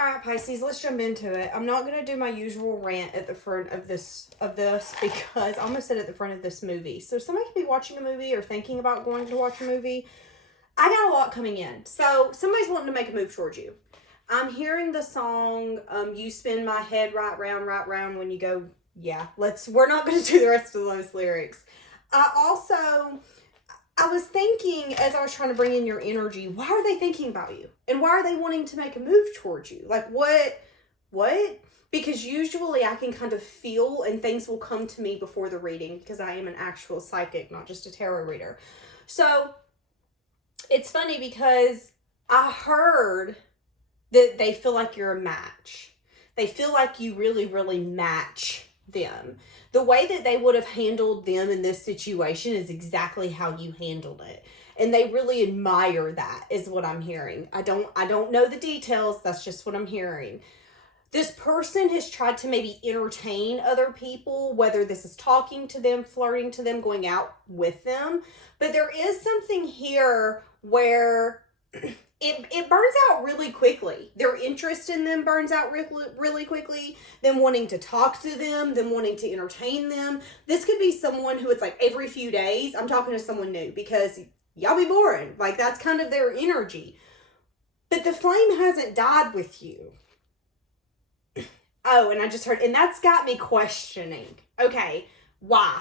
All right, Pisces, let's jump into it. I'm not going to do my usual rant at the front of this because I almost said at the front of this movie. So somebody could be watching a movie or thinking about going to watch a movie. I got a lot coming in. So somebody's wanting to make a move towards you. I'm hearing the song, You Spin My Head Right Round when you go, yeah, we're not going to do the rest of those lyrics. I was thinking, as I was trying to bring in your energy, why are they thinking about you? And why are they wanting to make a move towards you? Like, what? Because usually I can kind of feel and things will come to me before the reading because I am an actual psychic, not just a tarot reader. So, it's funny because I heard that they feel like you're a match. They feel like you really, really match them. The way that they would have handled them in this situation is exactly how you handled it. And they really admire that, is what I'm hearing. I don't know the details. That's just what I'm hearing. This person has tried to maybe entertain other people, whether this is talking to them, flirting to them, going out with them. But there is something here where it burns out really quickly. Their interest in them burns out really quickly. Them wanting to talk to them, them wanting to entertain them. This could be someone who it's like every few days, I'm talking to someone new because y'all be boring. Like, that's kind of their energy. But the flame hasn't died with you. Oh, and I just heard, and that's got me questioning. Okay, why?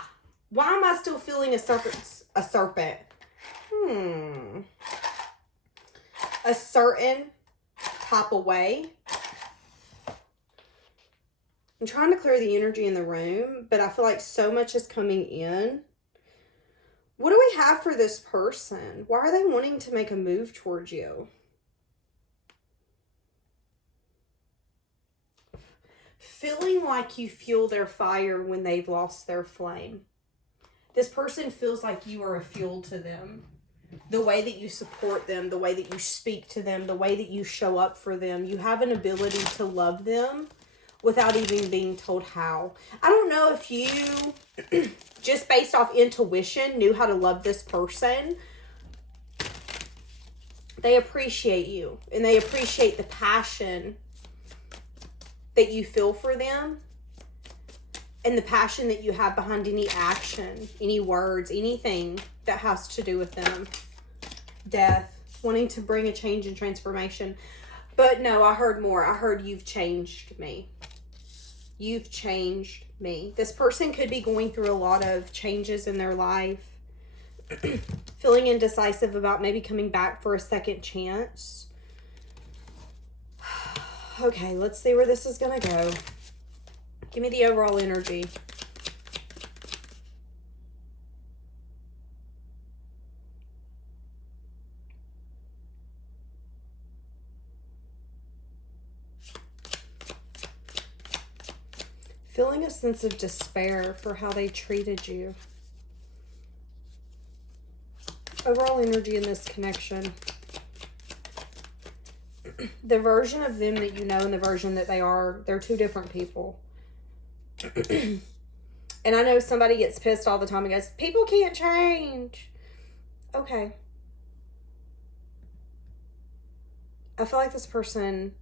Why am I still feeling a serpent? A certain type of way. I'm trying to clear the energy in the room, but I feel like so much is coming in. What do we have for this person? Why are they wanting to make a move towards you? Feeling like you fuel their fire when they've lost their flame. This person feels like you are a fuel to them. The way that you support them, the way that you speak to them, the way that you show up for them. You have an ability to love them without even being told how. I don't know if you, just based off intuition, knew how to love this person. They appreciate you, and they appreciate the passion that you feel for them, and the passion that you have behind any action, any words, anything that has to do with them. Death, wanting to bring a change and transformation. But no, I heard more. I heard you've changed me. You've changed me. This person could be going through a lot of changes in their life. Feeling indecisive about maybe coming back for a second chance. Okay, let's see where this is going to go. Give me the overall energy. Feeling a sense of despair for how they treated you. Overall energy in this connection. The version of them that you know and the version that they're two different people. And I know somebody gets pissed all the time and goes, people can't change. Okay. I feel like this person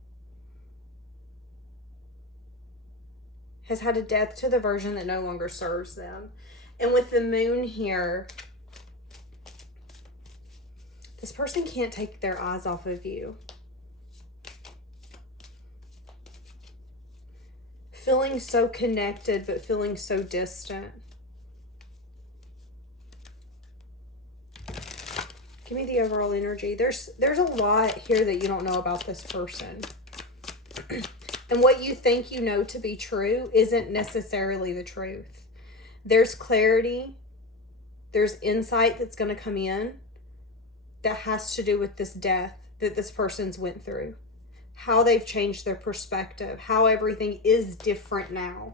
has had a death to the version that no longer serves them. And with the moon here, this person can't take their eyes off of you. Feeling so connected, but feeling so distant. Give me the overall energy. There's a lot here that you don't know about this person. And what you think you know to be true isn't necessarily the truth. There's clarity. There's insight that's going to come in that has to do with this death that this person's went through. How they've changed their perspective. How everything is different now.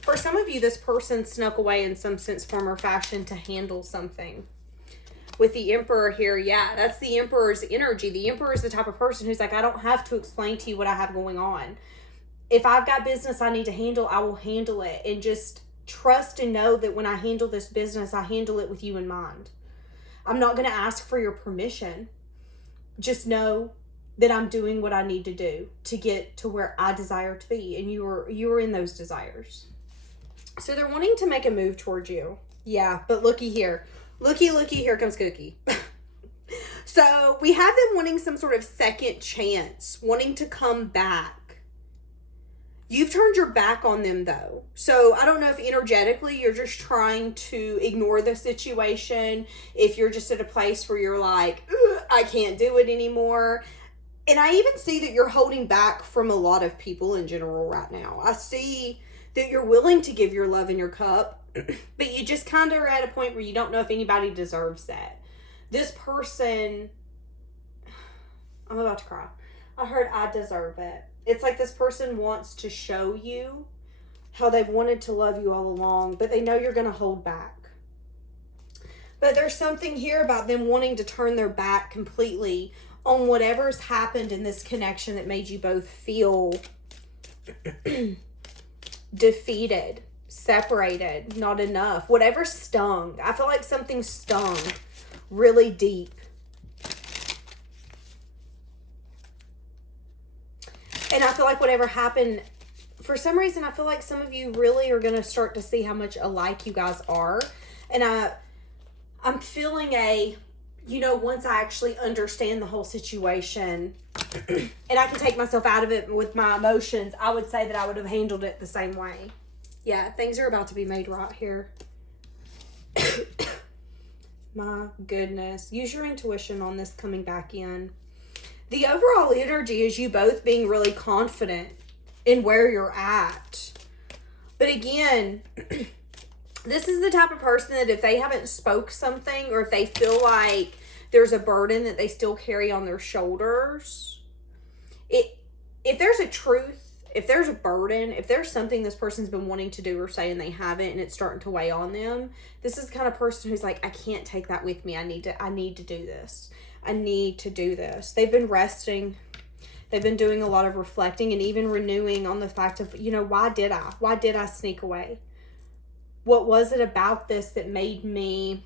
For some of you, this person snuck away in some sense, form, or fashion to handle something. With the Emperor here, yeah, that's the Emperor's energy. The Emperor is the type of person who's like, I don't have to explain to you what I have going on. If I've got business I need to handle, I will handle it. And just trust and know that when I handle this business, I handle it with you in mind. I'm not going to ask for your permission. just know that I'm doing what I need to do to get to where I desire to be. And you are in those desires. So they're wanting to make a move towards you. Yeah, but looky here. Looky, here comes Cookie. So we have them wanting some sort of second chance, wanting to come back. You've turned your back on them though. So I don't know if energetically you're just trying to ignore the situation. If you're just at a place where you're like, I can't do it anymore. And I even see that you're holding back from a lot of people in general right now. I see that you're willing to give your love and your cup, but you just kind of are at a point where you don't know if anybody deserves that. This person, I'm about to cry. I heard I deserve it. It's like this person wants to show you how they've wanted to love you all along, but they know you're going to hold back. But there's something here about them wanting to turn their back completely on whatever's happened in this connection that made you both feel defeated, separated, not enough, whatever stung. I feel like something stung really deep. And I feel like whatever happened, for some reason, I feel like some of you really are going to start to see how much alike you guys are. And I'm feeling once I actually understand the whole situation and I can take myself out of it with my emotions, I would say that I would have handled it the same way. Yeah, things are about to be made right here. My goodness. Use your intuition on this coming back in. The overall energy is you both being really confident in where you're at. But again, this is the type of person that if they haven't spoke something or if they feel like there's a burden that they still carry on their shoulders, if there's a truth, if there's a burden, if there's something this person's been wanting to do or say and they haven't and it's starting to weigh on them, this is the kind of person who's like, I can't take that with me. I need to do this. I need to do this. They've been resting. They've been doing a lot of reflecting and even renewing on the fact of, why did I sneak away? What was it about this that made me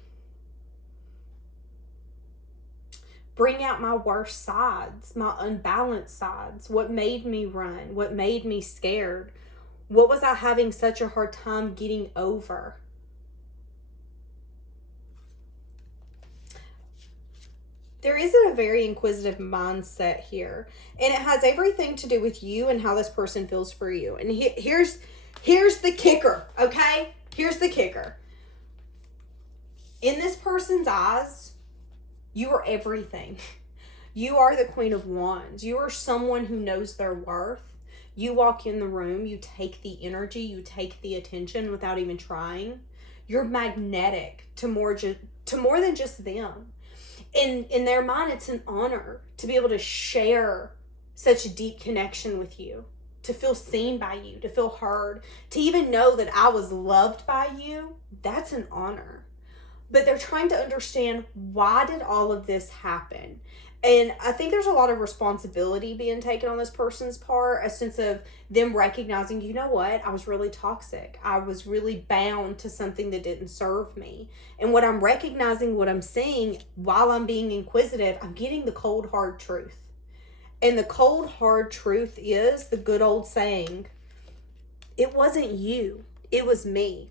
bring out my worst sides, my unbalanced sides? What made me run? What made me scared? What was I having such a hard time getting over? There is a very inquisitive mindset here, and it has everything to do with you and how this person feels for you. And here's the kicker, okay? Here's the kicker. In this person's eyes, you are everything. You are the Queen of Wands. You are someone who knows their worth. You walk in the room, you take the energy, you take the attention without even trying. You're magnetic to more than just them. In their mind, it's an honor to be able to share such a deep connection with you, to feel seen by you, to feel heard, to even know that I was loved by you. That's an honor. But they're trying to understand, why did all of this happen? And I think there's a lot of responsibility being taken on this person's part, a sense of them recognizing, you know what, I was really toxic. I was really bound to something that didn't serve me. And what I'm recognizing, what I'm seeing while I'm being inquisitive, I'm getting the cold, hard truth. And the cold, hard truth is the good old saying, it wasn't you, it was me.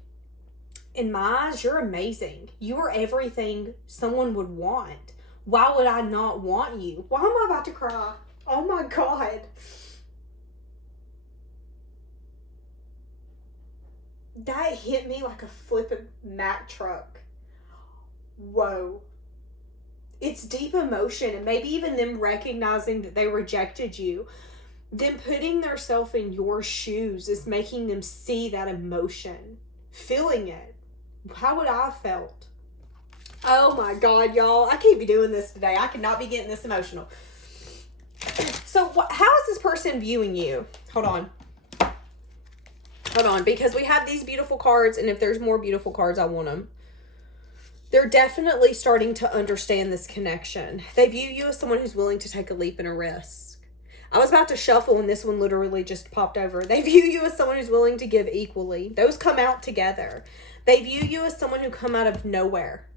In my eyes, you're amazing. You are everything someone would want. Why would I not want you? Why am I about to cry? Oh my God. That hit me like a flippin' Mack truck. Whoa. It's deep emotion, and maybe even them recognizing that they rejected you. Them putting themselves in your shoes is making them see that emotion, feeling it. How would I have felt? Oh my God, y'all. I can't be doing this today. I cannot be getting this emotional. So how is this person viewing you? Hold on, because we have these beautiful cards, and if there's more beautiful cards, I want them. They're definitely starting to understand this connection. They view you as someone who's willing to take a leap and a risk. I was about to shuffle, and this one literally just popped over. They view you as someone who's willing to give equally. Those come out together. They view you as someone who come out of nowhere.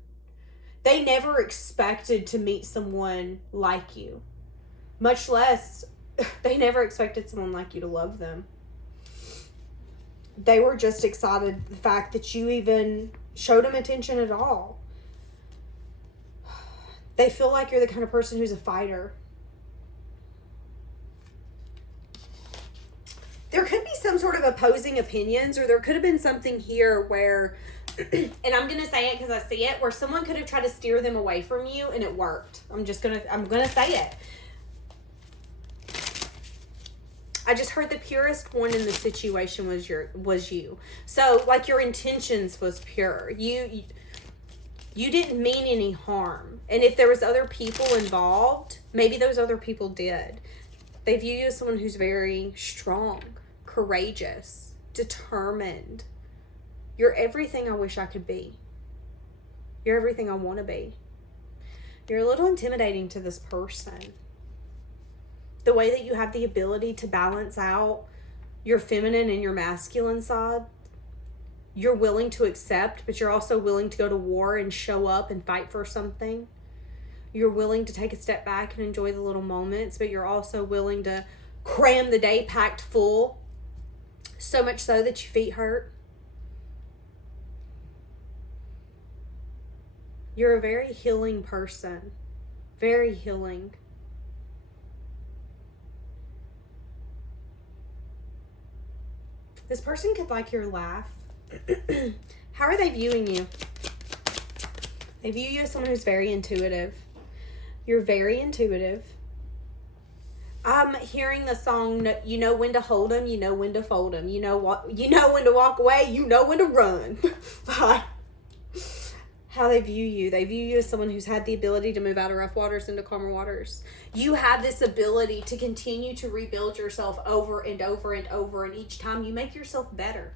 They never expected to meet someone like you. Much less, they never expected someone like you to love them. They were just excited the fact that you even showed them attention at all. They feel like you're the kind of person who's a fighter. There could be some sort of opposing opinions, or there could have been something here where, and I'm going to say it because I see it, where someone could have tried to steer them away from you and it worked. I'm going to say it. I just heard the purest one in the situation was you. So, like, your intentions was pure. You didn't mean any harm. And if there was other people involved, maybe those other people did. They view you as someone who's very strong, courageous, determined. You're everything I wish I could be. You're everything I want to be. You're a little intimidating to this person. The way that you have the ability to balance out your feminine and your masculine side, you're willing to accept, but you're also willing to go to war and show up and fight for something. You're willing to take a step back and enjoy the little moments, but you're also willing to cram the day packed full, so much so that your feet hurt. You're a very healing person. Very healing. This person could like your laugh. How are they viewing you? They view you as someone who's very intuitive. You're very intuitive. I'm hearing the song, you know when to hold them, you know when to fold them. You know when to walk away, you know when to run. How they view you. They view you as someone who's had the ability to move out of rough waters into calmer waters. You have this ability to continue to rebuild yourself over and over and over. And each time you make yourself better.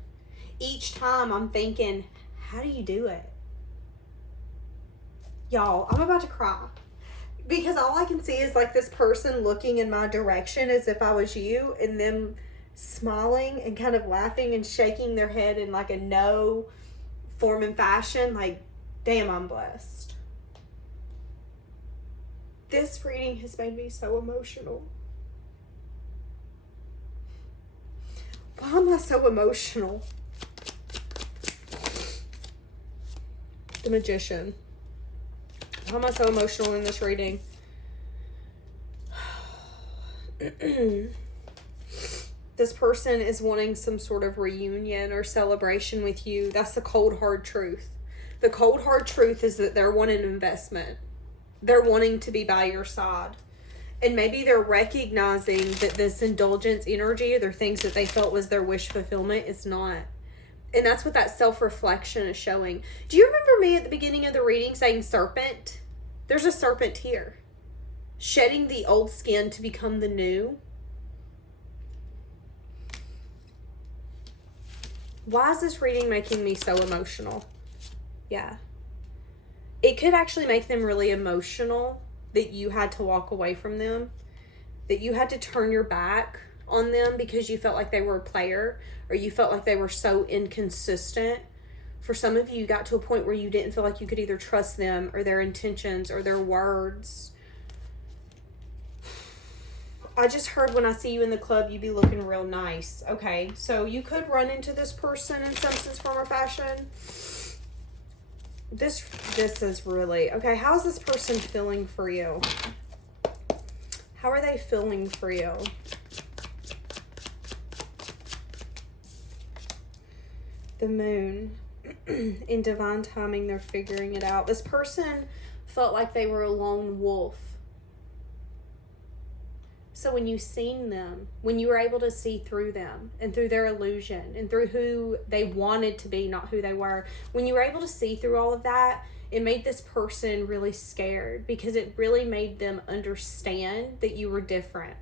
Each time I'm thinking, how do you do it? Y'all, I'm about to cry. Because all I can see is like this person looking in my direction as if I was you. And them smiling and kind of laughing and shaking their head in like a no form and fashion. Like, damn, I'm blessed. This reading has made me so emotional. Why am I so emotional? The Magician. Why am I so emotional in this reading? This person is wanting some sort of reunion or celebration with you. That's the cold, hard truth. The cold, hard truth is that they're wanting investment. They're wanting to be by your side. And maybe they're recognizing that this indulgence energy, or their things that they felt was their wish fulfillment, is not. And that's what that self-reflection is showing. Do you remember me at the beginning of the reading saying serpent? There's a serpent here. Shedding the old skin to become the new. Why is this reading making me so emotional? Yeah. It could actually make them really emotional that you had to walk away from them. That you had to turn your back on them because you felt like they were a player, or you felt like they were so inconsistent. For some of you, you got to a point where you didn't feel like you could either trust them or their intentions or their words. I just heard when I see you in the club, you be looking real nice. Okay, so you could run into this person in some sense, form, or fashion. This is really... Okay, how's this person feeling for you? How are they feeling for you? The Moon. In divine timing, they're figuring it out. This person felt like they were a lone wolf. So when you seen them, when you were able to see through them and through their illusion and through who they wanted to be, not who they were, when you were able to see through all of that, it made this person really scared because it really made them understand that you were different.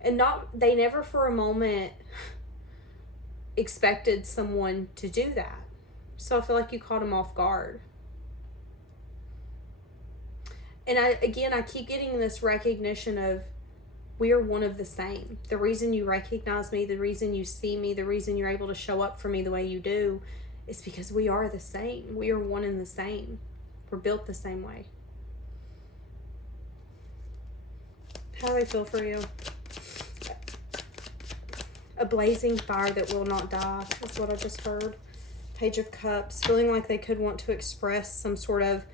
And they never for a moment expected someone to do that. So I feel like you caught them off guard. And I keep getting this recognition of we are one of the same. The reason you recognize me, the reason you see me, the reason you're able to show up for me the way you do It's because we are the same. We are one and the same. We're built the same way. How do they feel for you? A blazing fire that will not die is what I just heard. Page of Cups, feeling like they could want to express some sort of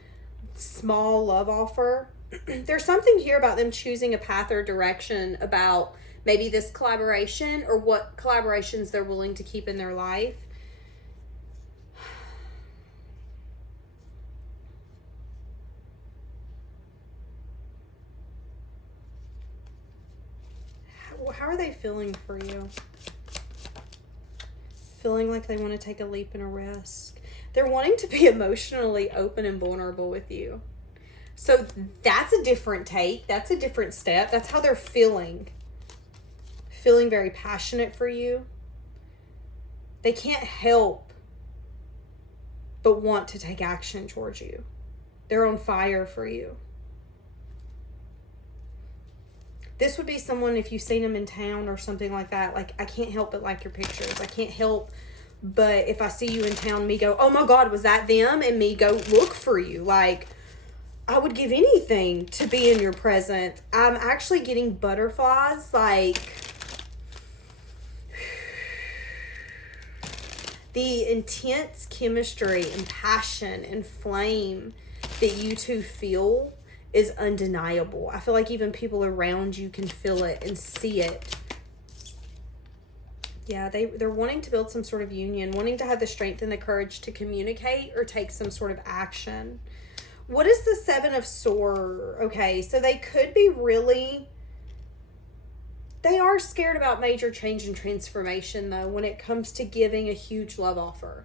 small love offer. There's something here about them choosing a path or direction about maybe this collaboration or what collaborations they're willing to keep in their life. How are they feeling for you? Feeling like they want to take a leap and a risk. They're wanting to be emotionally open and vulnerable with you. So that's a different take. That's a different step. That's how they're feeling. Feeling very passionate for you. They can't help but want to take action towards you. They're on fire for you. This would be someone, if you've seen them in town or something like that, like, I can't help but like your pictures. I can't help but, if I see you in town, me go, oh my God, was that them? And me go look for you. Like, I would give anything to be in your presence. I'm actually getting butterflies, like, the intense chemistry and passion and flame that you two feel is undeniable. I feel like even people around you can feel it and see it. Yeah, they're wanting to build some sort of union, wanting to have the strength and the courage to communicate or take some sort of action. What is the Seven of Swords? Okay, so they could be really... They are scared about major change and transformation, though, when it comes to giving a huge love offer.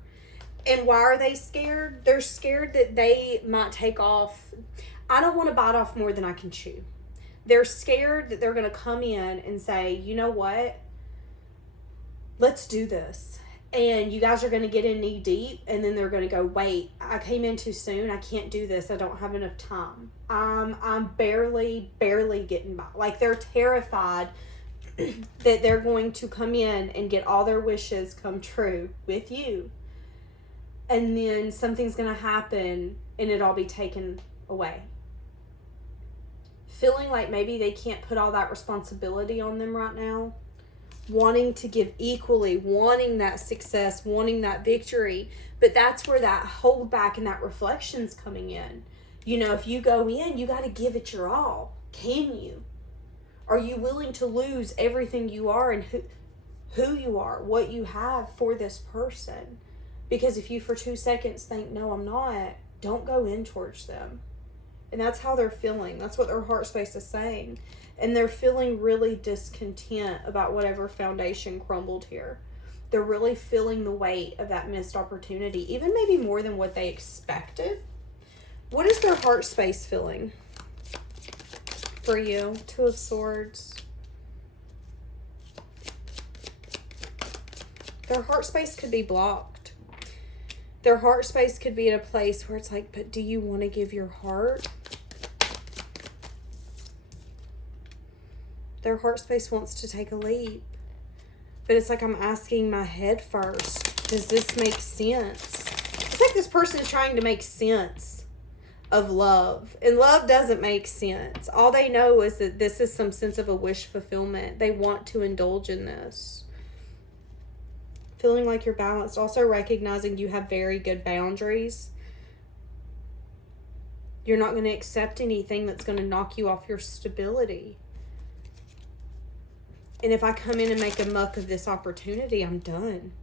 And why are they scared? They're scared that they might take off... I don't want to bite off more than I can chew. They're scared that they're going to come in and say, you know what? Let's do this. And you guys are going to get in knee deep. And then they're going to go, wait, I came in too soon. I can't do this. I don't have enough time. I'm barely getting by. Like, they're terrified that they're going to come in and get all their wishes come true with you. And then something's going to happen and it'll all be taken away. Feeling like maybe they can't put all that responsibility on them right now. Wanting to give equally, wanting that success, wanting that victory. But that's where that hold back and that reflection's coming in. You know, if you go in, you got to give it your all. Can you? Are you willing to lose everything you are and who you are, what you have for this person? Because if you for 2 seconds think, no, I'm not, don't go in towards them. And that's how they're feeling. That's what their heart space is saying. And they're feeling really discontent about whatever foundation crumbled here. They're really feeling the weight of that missed opportunity, even maybe more than what they expected. What is their heart space feeling for you? Two of Swords. Their heart space could be blocked. Their heart space could be at a place where it's like, but do you want to give your heart? Their heart space wants to take a leap. But it's like, I'm asking my head first. Does this make sense? It's like this person is trying to make sense of love. And love doesn't make sense. All they know is that this is some sense of a wish fulfillment. They want to indulge in this. Feeling like you're balanced. Also recognizing you have very good boundaries. You're not going to accept anything that's going to knock you off your stability. And if I come in and make a muck of this opportunity, I'm done.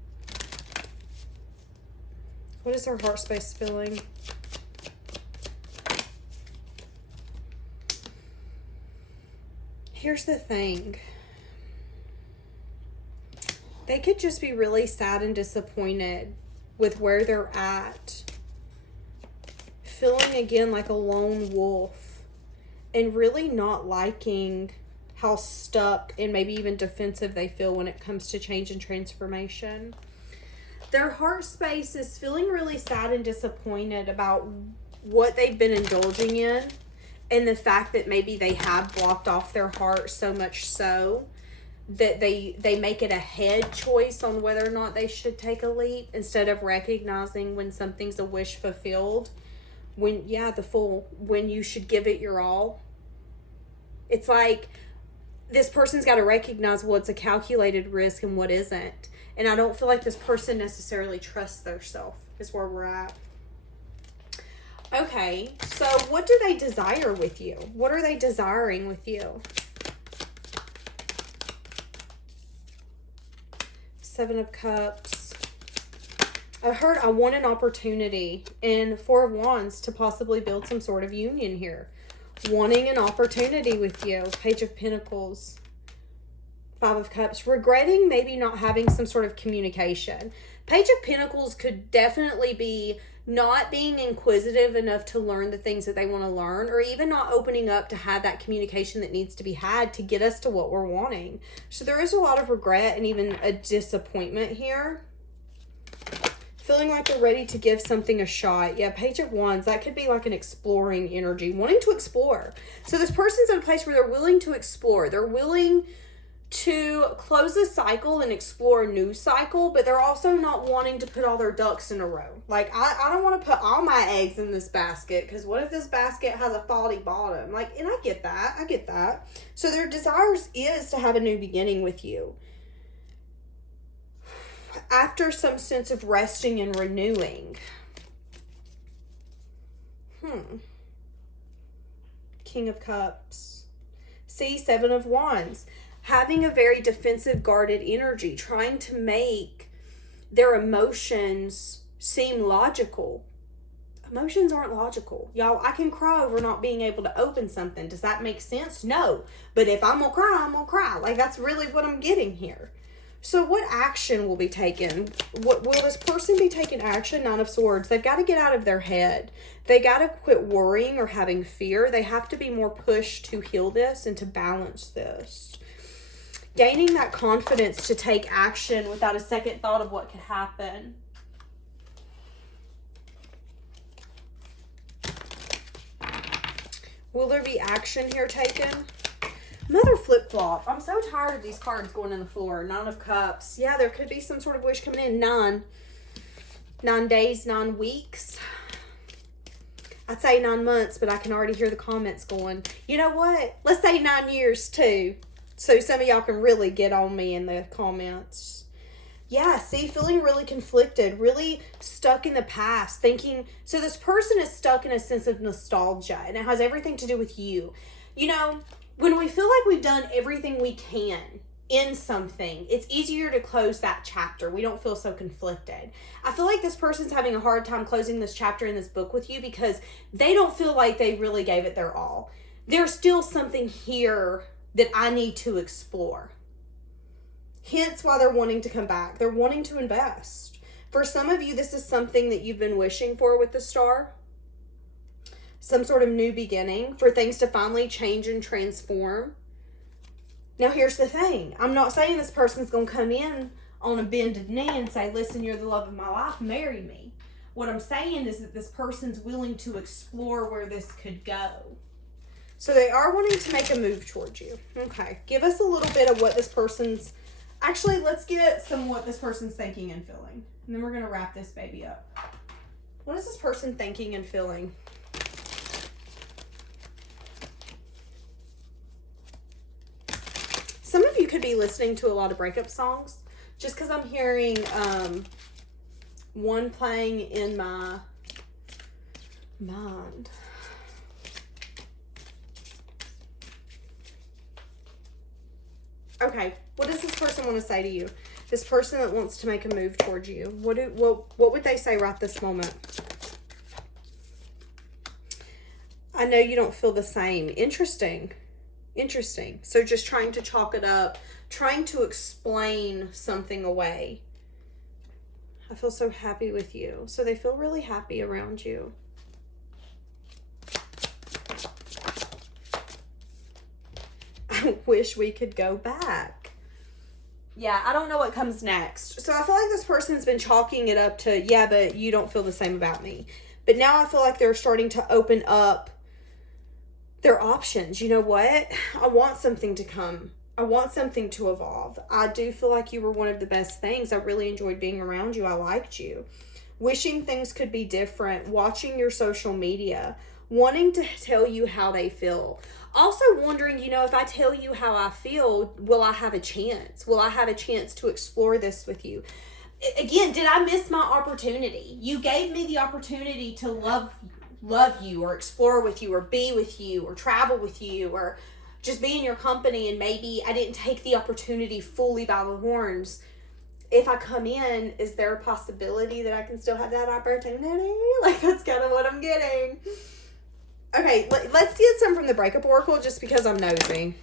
What is their heart space feeling? Here's the thing. They could just be really sad and disappointed with where they're at. Feeling again like a lone wolf. And really not liking how stuck and maybe even defensive they feel when it comes to change and transformation. Their heart space is feeling really sad and disappointed about what they've been indulging in and the fact that maybe they have blocked off their heart so much so that they make it a head choice on whether or not they should take a leap instead of recognizing when something's a wish fulfilled. When, yeah, the Fool, when you should give it your all. It's like this person's got to recognize what's a calculated risk and what isn't. And I don't feel like this person necessarily trusts their self is where we're at. Okay, so what do they desire with you? What are they desiring with you? Seven of Cups. I want an opportunity. And Four of Wands to possibly build some sort of union here. Wanting an opportunity with you. Page of Pentacles. Five of Cups. Regretting maybe not having some sort of communication. Page of Pentacles could definitely be not being inquisitive enough to learn the things that they want to learn, or even not opening up to have that communication that needs to be had to get us to what we're wanting. So there is a lot of regret and even a disappointment here. Feeling like they're ready to give something a shot. Yeah, Page of Wands, that could be like an exploring energy, wanting to explore. So this person's in a place where they're willing to explore. They're willing to close a cycle and explore a new cycle, but they're also not wanting to put all their ducks in a row. Like, I don't want to put all my eggs in this basket, because what if this basket has a faulty bottom? Like, and I get that. So their desires is to have a new beginning with you. After some sense of resting and renewing. King of Cups. See, Seven of Wands. Having a very defensive, guarded energy, trying to make their emotions seem logical. Emotions aren't logical. Y'all, I can cry over not being able to open something. Does that make sense? No. But if I'm going to cry, I'm going to cry. Like, that's really what I'm getting here. So what action will be taken? What will this person be taking action? Nine of Swords. They've got to get out of their head. They got to quit worrying or having fear. They have to be more pushed to heal this and to balance this. Gaining that confidence to take action without a second thought of what could happen. Will there be action here taken? Another flip-flop. I'm so tired of these cards going in the floor. Nine of Cups. Yeah, there could be some sort of wish coming in. 9 days, 9 weeks. I'd say 9 months, but I can already hear the comments going, you know what? Let's say 9 years too. So some of y'all can really get on me in the comments. Yeah, see, feeling really conflicted, really stuck in the past, thinking, so this person is stuck in a sense of nostalgia, and it has everything to do with you. You know, when we feel like we've done everything we can in something, it's easier to close that chapter. We don't feel so conflicted. I feel like this person's having a hard time closing this chapter in this book with you because they don't feel like they really gave it their all. There's still something here that I need to explore. Hence why they're wanting to come back. They're wanting to invest. For some of you, this is something that you've been wishing for with the Star. Some sort of new beginning, for things to finally change and transform. Now, here's the thing. I'm not saying this person's going to come in on a bended knee and say, listen, you're the love of my life, marry me. What I'm saying is that this person's willing to explore where this could go. So they are wanting to make a move towards you. Okay. Give us a little bit of what this person's... Actually, let's get some what this person's thinking and feeling. And then we're going to wrap this baby up. What is this person thinking and feeling? Some of you could be listening to a lot of breakup songs. Just because I'm hearing one playing in my mind. Okay, what does this person want to say to you? This person that wants to make a move towards you. What would they say right this moment? I know you don't feel the same. Interesting. Interesting. So just trying to chalk it up, trying to explain something away. I feel so happy with you. So they feel really happy around you. I wish we could go back. Yeah, I don't know what comes next. So I feel like this person's been chalking it up to, yeah, but you don't feel the same about me. But now I feel like they're starting to open up their options. You know what? I want something to come I want something to evolve. I do feel like you were one of the best things. I really enjoyed being around you. I liked you. Wishing things could be different. Watching your social media. Wanting to tell you how they feel. Also wondering, if I tell you how I feel, will I have a chance? Will I have a chance to explore this with you? Again, did I miss my opportunity? You gave me the opportunity to love you, or explore with you, or be with you, or travel with you, or just be in your company, and maybe I didn't take the opportunity fully by the horns. If I come in, is there a possibility that I can still have that opportunity? Like, that's kind of what I'm getting. Okay, let's get some from the Breakup Oracle, just because I'm nosy.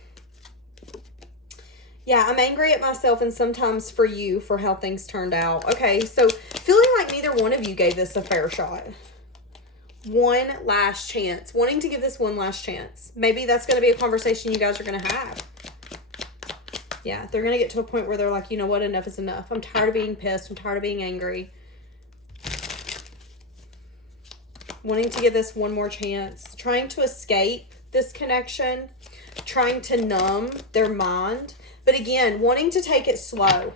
Yeah, I'm angry at myself and sometimes for you for how things turned out. Okay, so feeling like neither one of you gave this a fair shot. One last chance. Wanting to give this one last chance. Maybe that's going to be a conversation you guys are going to have. Yeah, they're going to get to a point where they're like, you know what, enough is enough. I'm tired of being pissed. I'm tired of being angry. Wanting to give this one more chance. Trying to escape this connection. Trying to numb their mind. But again, wanting to take it slow.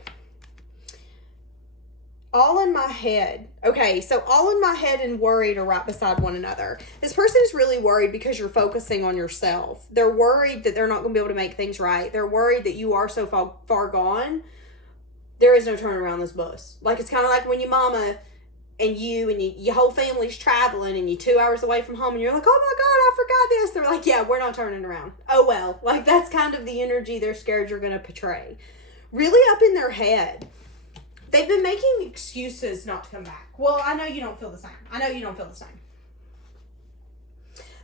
All in my head. Okay, so all in my head and worried are right beside one another. This person is really worried because you're focusing on yourself. They're worried that they're not going to be able to make things right. They're worried that you are so far gone. There is no turning around this bus. Like, it's kind of like when your mama and your whole family's traveling and you're 2 hours away from home and you're like, oh my God, I forgot this. They're like, yeah, we're not turning around. Oh, well. Like, that's kind of the energy they're scared you're going to portray. Really up in their head. They've been making excuses not to come back. Well, I know you don't feel the same.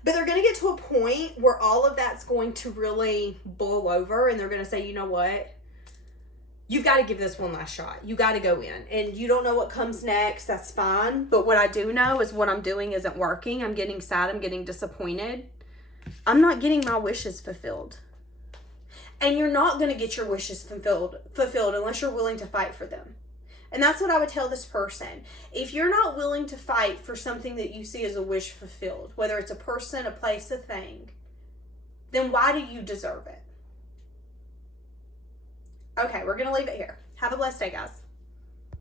But they're going to get to a point where all of that's going to really blow over, and they're going to say, you know what? You've got to give this one last shot. You got to go in. And you don't know what comes next. That's fine. But what I do know is what I'm doing isn't working. I'm getting sad. I'm getting disappointed. I'm not getting my wishes fulfilled. And you're not going to get your wishes fulfilled unless you're willing to fight for them. And that's what I would tell this person. If you're not willing to fight for something that you see as a wish fulfilled, whether it's a person, a place, a thing, then why do you deserve it? Okay, we're going to leave it here. Have a blessed day, guys.